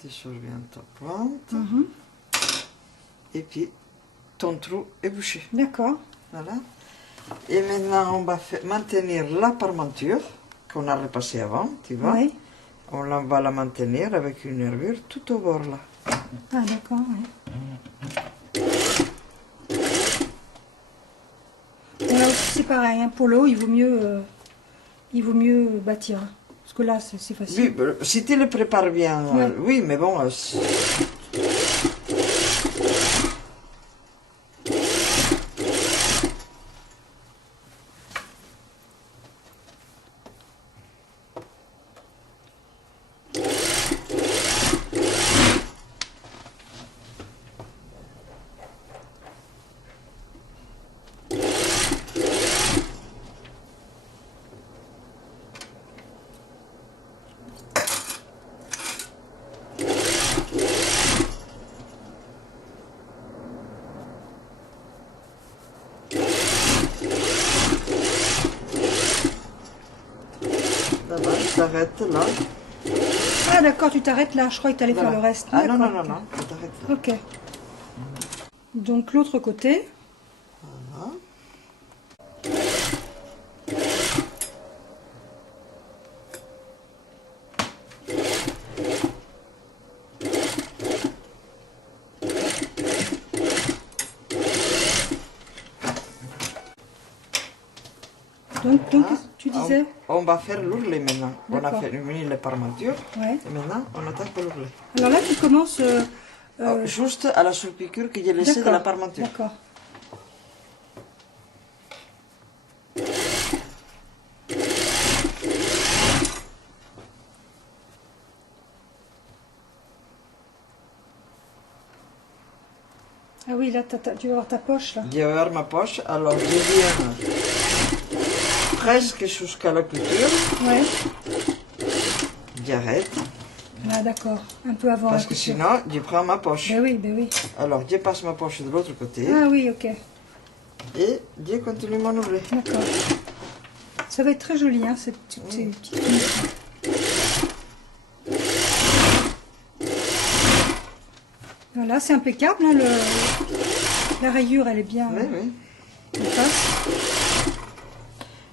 Tu changes bien ta pointe. Mhm. Et puis, ton trou est bouché. D'accord. Voilà. Et maintenant, on va maintenir la parmenture qu'on a repassée avant, tu vois. Oui. Va la maintenir avec une nervure tout au bord là. Ah, d'accord, oui. Et là aussi, c'est pareil, hein, pour l'eau, il vaut mieux bâtir. Hein. Parce que là, c'est facile. Oui, si tu le prépares bien, Ouais. oui, mais bon. Voilà, je t'arrête là. Ah, d'accord, tu t'arrêtes là. Je crois que tu allais faire le reste. Ah non, non, D'accord, non, ok. non, je t'arrête là. Ok. Donc l'autre côté. Voilà. Donc tu disais. On va faire l'ourlet maintenant. On a D'accord. fait une les parmentures. Ouais. Et maintenant, on attaque l'ourlet. Alors là, tu commences. Juste à la surpiqûre que j'ai laissée de la parmenture. D'accord. Ah oui, là, tu vas voir ta poche, là. Je vais voir ma poche. Alors, je viens presque jusqu'à la couture. Ouais. J'arrête. Ah, d'accord. Un peu avant Parce la que couture. sinon, je prends ma poche. Ben oui, ben oui. Alors, je passe ma poche de l'autre côté. Ah oui, ok. Et je continue mon ouvrier. D'accord. Ça va être très joli, hein, ces petites finitions. Voilà, c'est impeccable, hein, la rayure, elle est bien Oui, oui. en face.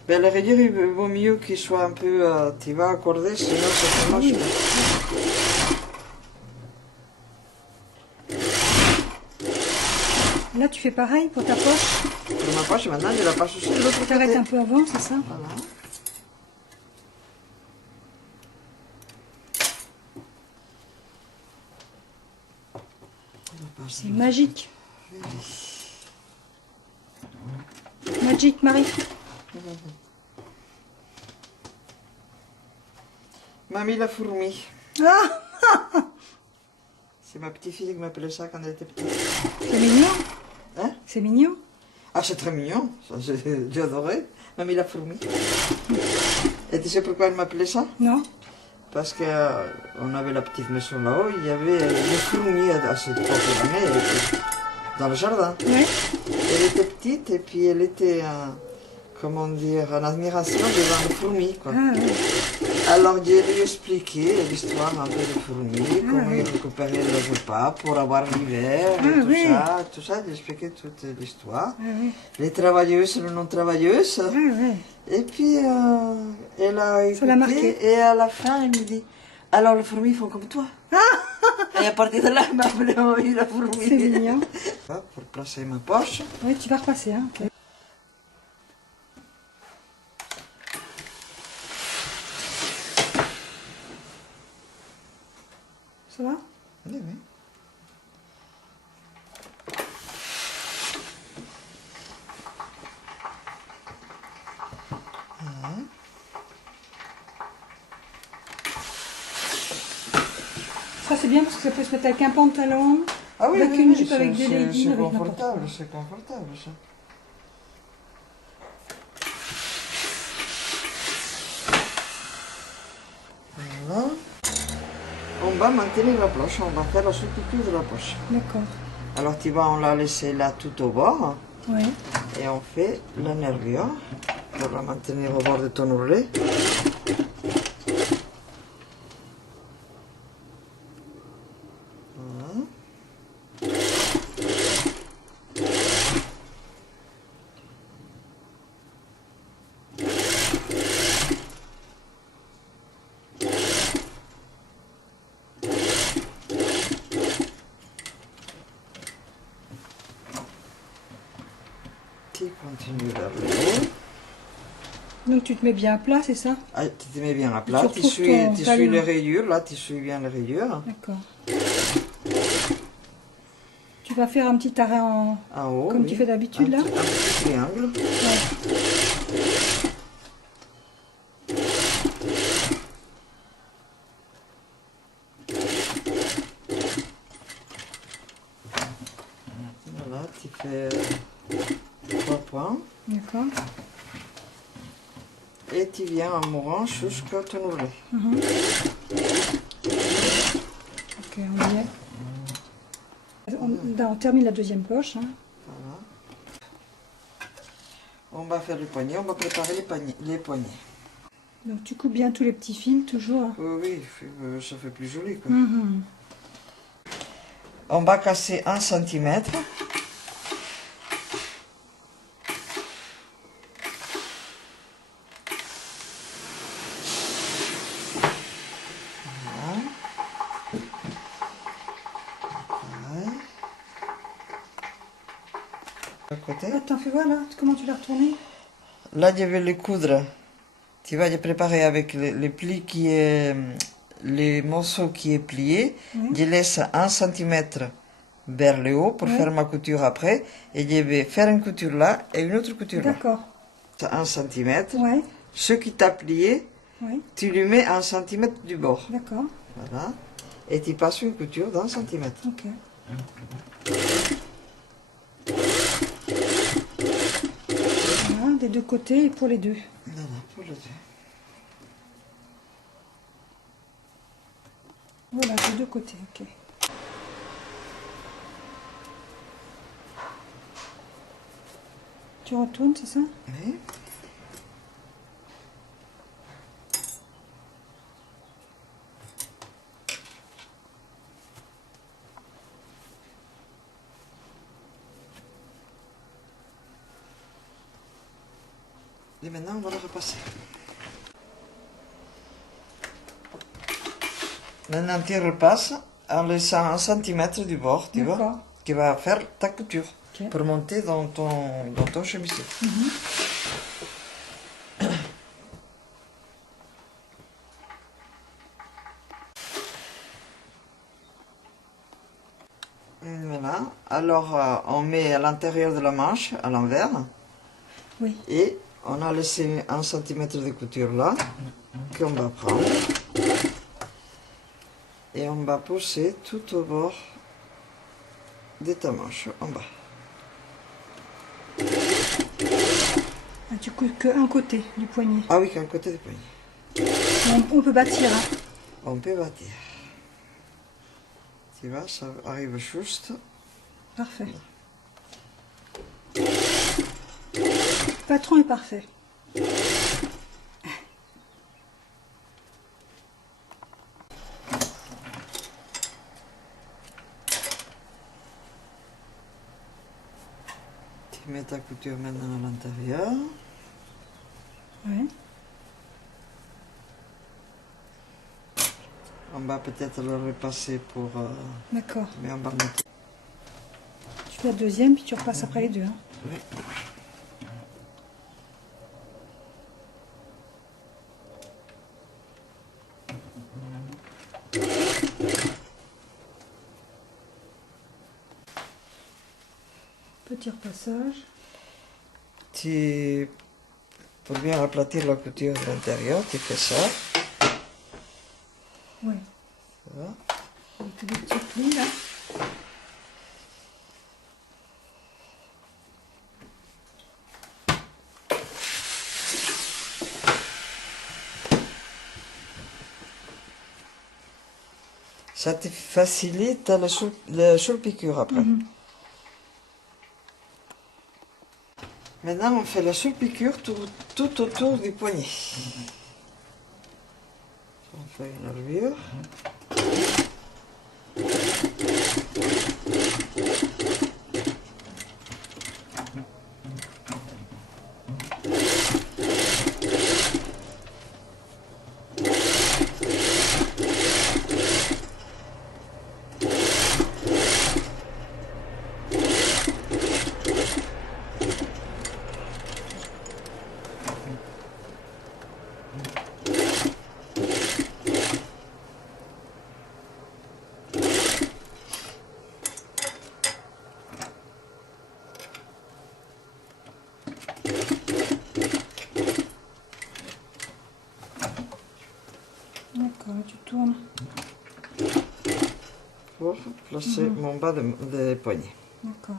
Ben, la rayure, il vaut mieux qu'il soit un peu, tu vas accorder, sinon ça fait moche. Oui. Là, tu fais pareil pour ta poche. Pour ma poche, maintenant, je la passe aussi de l'autre Tu côté. t'arrêtes un peu avant, c'est ça? Voilà. C'est magique. Magique, Marie. Mamie la fourmi. Ah, C'est ma petite fille qui m'appelait ça quand elle était petite. c'est mignon. Hein? C'est mignon. Ah, c'est très mignon. Ça, j'ai adoré. Mamie la fourmi. Et tu sais pourquoi elle m'appelait ça? Non? Parce qu'on avait la petite maison là-haut, il y avait des fourmis à cette époque de l'année dans le jardin. Ouais. Elle était petite et puis elle était, comment dire, en admiration devant les fourmis, quoi. Ah, ouais. Alors je lui ai expliqué l'histoire un peu des fourmis, comment ils récupéraient le repas pour avoir l'hiver, et tout ça, j'ai expliqué toute l'histoire. Ah, ouais. Les travailleuses, les non-travailleuses. Ah, ouais. Et puis elle a écouté, Ça l'a marqué. et à la fin elle me dit, alors les fourmis font comme toi. Et à partir de là, elle m'a appelé Mamie la fourmi. C'est mignon. Pour placer ma poche. Oui, tu vas repasser, hein. Ok. Ça va? Oui, oui. Ça, c'est bien parce que ça peut se mettre avec un pantalon, Ah oui, avec oui, une oui, jupe avec des leggings, c'est avec n'importe confortable, quoi. c'est confortable ça. Voilà. On va maintenir la poche, on va faire la sous-couture de la poche. D'accord. Alors tu vas, on l'a laissé là tout au bord Oui. et on fait la nervure pour la maintenir au bord de ton ourlet. Voilà. Tu continues vers le haut. Donc tu te mets bien à plat, c'est ça? Ah, tu te mets bien à plat, tu retrouves suis, ton tu talon. suis les rayures, là tu suis bien les rayures. D'accord. Tu vas faire un petit arrêt en... En haut, Comme oui. tu fais d'habitude, là? Un petit triangle. Ouais. Voilà, tu fais 3 points. D'accord. Et tu viens en mourant jusqu'à ton ourlet. Ok, on y est. On termine la deuxième poche. Hein. Voilà. On va faire les poignets, on va préparer les poignets. Donc tu coupes bien tous les petits fils, toujours. Hein. Oui, oui, ça fait plus joli, quoi. Mhm. On va casser 1 cm. Côté. Attends, fais voir là, comment tu l'as retourné? Là, je vais le coudre. Tu vas le préparer avec les plis qui est, les morceaux qui est plié. Oui. Je laisse 1 cm vers le haut pour faire ma couture après. Et je vais faire une couture là et une autre couture là. D'accord. 1 cm. Ouais, Ce qui t'a plié, ouais, tu lui mets 1 cm du bord. d'accord. Voilà. Et tu passes une couture d'1 cm. Ok. deux côtés et pour les deux. Non, non, pour les deux. Voilà, des deux côtés, ok. Tu retournes, c'est ça? Oui. Et maintenant, on va le repasser. Maintenant, tu repasses en laissant 1 centimètre du bord, tu vois, D'accord. qui va faire ta couture Ok. pour monter dans ton chemisier. Voilà. Alors, on met à l'intérieur de la manche, à l'envers, Oui. et on a laissé 1 centimètre de couture là, qu'on va prendre. Et on va pousser tout au bord de ta manche, en bas. Ah, tu coupes qu'un côté du poignet. Ah oui, qu'un côté du poignet. On peut bâtir, hein. On peut bâtir. Tu vois, ça arrive juste. Parfait. Le patron est parfait. Tu mets ta couture maintenant à l'intérieur. Ouais. On va peut-être le repasser pour... D'accord. mais on va le mettre. Tu fais la deuxième, puis tu repasses après les deux, hein. Oui. Petit repassage. Pour bien aplatir la couture de l'intérieur, tu fais ça. Oui. Ça va. Avec des petits plis, là. Ça te facilite la surpiqûre après. Maintenant, on fait la surpiqûre tout autour du poignet. On fait une nervure. D'accord, tu tournes. Pour placer mon bas de poignet. D'accord.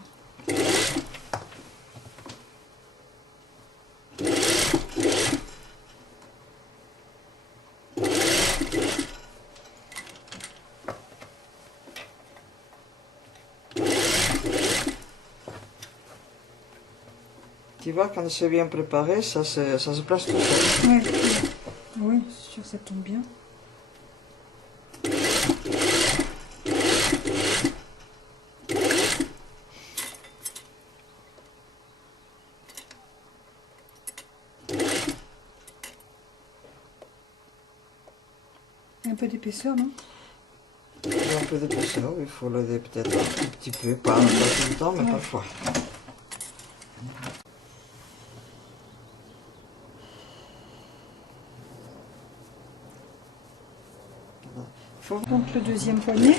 Tu vois, quand c'est bien préparé, ça se place tout seul. Ouais. Oui, c'est sûr, ça tombe bien. Un peu d'épaisseur, non? Il y a un peu d'épaisseur, il faut l'aider peut-être un tout petit peu, pas tout le temps, mais parfois. Donc le deuxième poignet.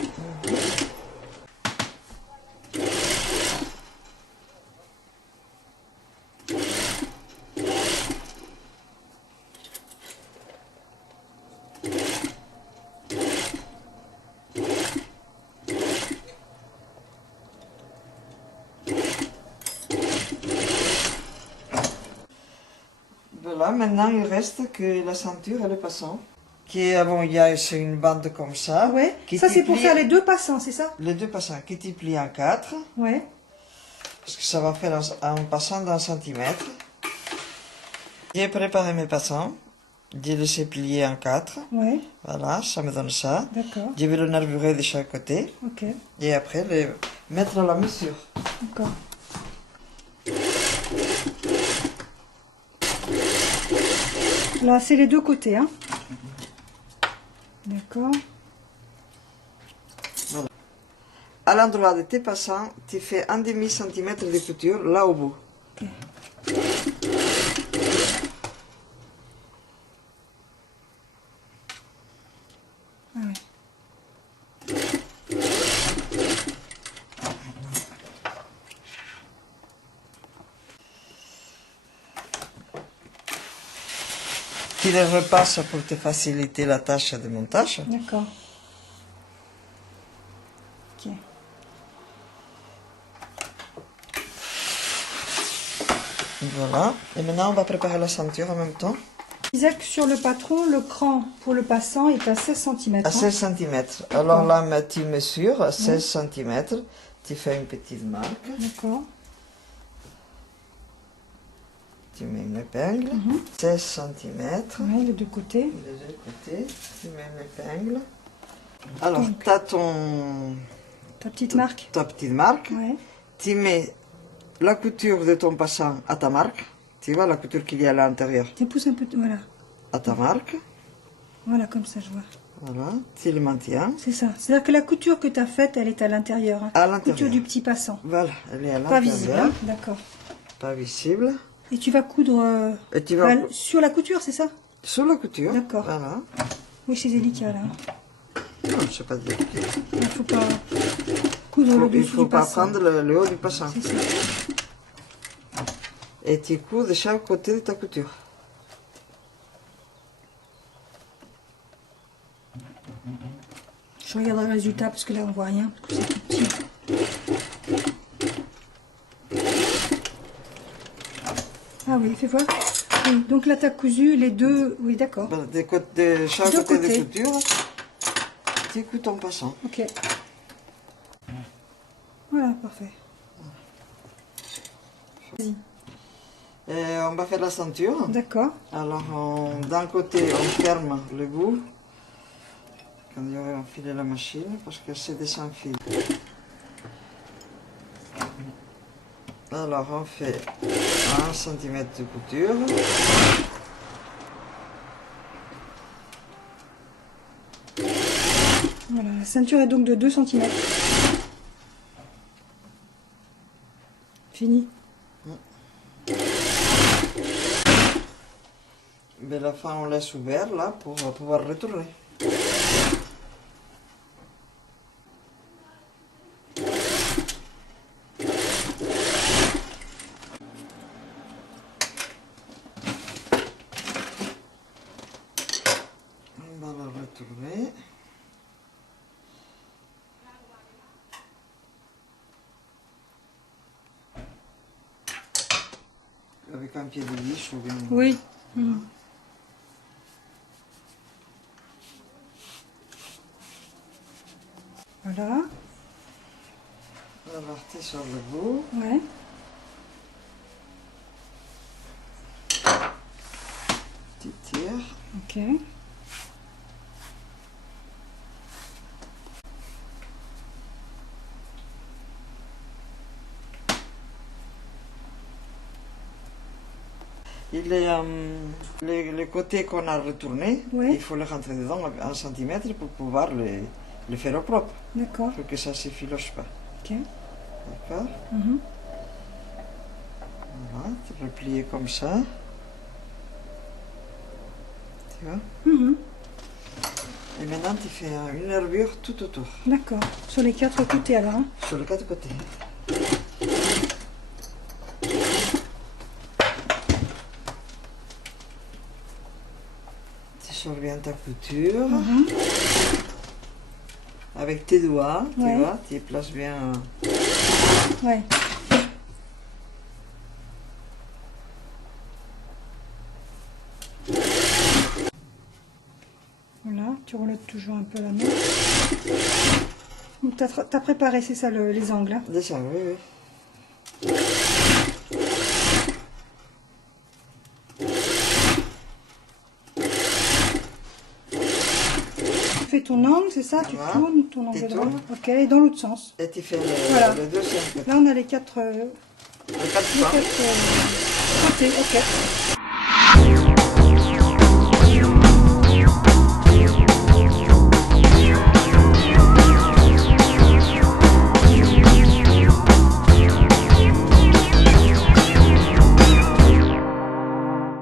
Voilà, maintenant il reste que la ceinture et le passant. Bon, c'est une bande comme ça. Ouais. Ça, c'est pour faire les deux passants, c'est ça? Les deux passants qui tu plies en 4. Ouais. Parce que ça va faire un passant d'un centimètre. J'ai préparé mes passants. J'ai laissé plier en 4. Ouais. Voilà, ça me donne ça. D'accord. Je vais le nervurer de chaque côté. Ok. Et après, mettre à la mesure. D'accord. Là, c'est les deux côtés, hein. D'accord. Voilà. À l'endroit de tes passants, tu fais un demi-centimètre de couture là au bout. Ok. Ah ouais. Tu les repasses pour te faciliter la tâche de montage. D'accord. Ok. Voilà. Et maintenant, on va préparer la ceinture en même temps. Je disais que sur le patron, le cran pour le passant est à 16 cm. À 16 cm. Alors là, tu mesures 16 cm. Tu fais une petite marque. D'accord. Tu mets une épingle. 16 cm. Ouais, les deux côtés. Les deux côtés. Tu mets une épingle. Alors, tu as Ta petite marque. ta petite marque. Ouais. Tu mets la couture de ton passant à ta marque. Tu vois la couture qu'il y a à l'intérieur. Tu pousses un peu, voilà. À ta marque. Voilà, comme ça, je vois. Voilà. Tu le maintiens. C'est ça. C'est-à-dire que la couture que tu as faite, elle est à l'intérieur. Hein. À l'intérieur. Couture du petit passant. Voilà. Elle est à Pas l'intérieur. visible, hein. D'accord. Pas visible. Et tu vas coudre Et tu vas sur la couture, c'est ça? sur la couture. D'accord. Voilà. Oui, c'est délicat, là. Non, c'est pas délicat. Il ne faut pas coudre le Il dessus faut du pas passant. prendre le haut du passant. C'est ça. Et tu couds de chaque côté de ta couture. Je regarde le résultat parce que là, on voit rien. Parce que c'est tout petit. Ah oui, fais voir. Oui, donc là, tu as cousu les deux. Oui, d'accord. Voilà, de chaque Deux côté de côtés. couture, tu couds ton passant. Ok. Voilà, parfait. Vas-y. Et on va faire la ceinture. D'accord. Alors, d'un côté, on ferme le bout. Quand il y aura enfilé la machine, parce que c'est des sans fil. Alors, on fait 1 cm de couture. Voilà, la ceinture est donc de 2 cm. Fini. Mais la fin, on laisse ouvert là pour pouvoir retourner. On va la retourner. Avec un pied de biche ou bien... Oui. Mhm. Voilà. Alors, tu es sur le bout. Ouais. Tu tires. Ok. Les côtés qu'on a retournés, Ouais. il faut les rentrer dedans à 1 cm pour pouvoir les faire au propre. D'accord. Pour que ça ne s'effiloche pas. Ok. D'accord. Mhm. Voilà, tu peux plier comme ça. Tu vois. Mhm. Et maintenant, tu fais une nervure tout autour, D'accord. Sur les 4 côtés alors. Hein. sur les 4 côtés. Tu sors bien ta couture. Mhm. Avec tes doigts, tu Ouais. vois, tu places bien. Ouais. Tu relottes toujours un peu la main. Tu as préparé, c'est ça, les angles. Hein. Déjà, oui, oui. Tu fais ton angle, c'est ça? Tu Voilà. tournes ton angle Tu droit. tournes. Ok, et dans l'autre sens. Et tu fais Voilà. le deuxième. Là, on a les quatre, Les quatre points. côtés. Ok.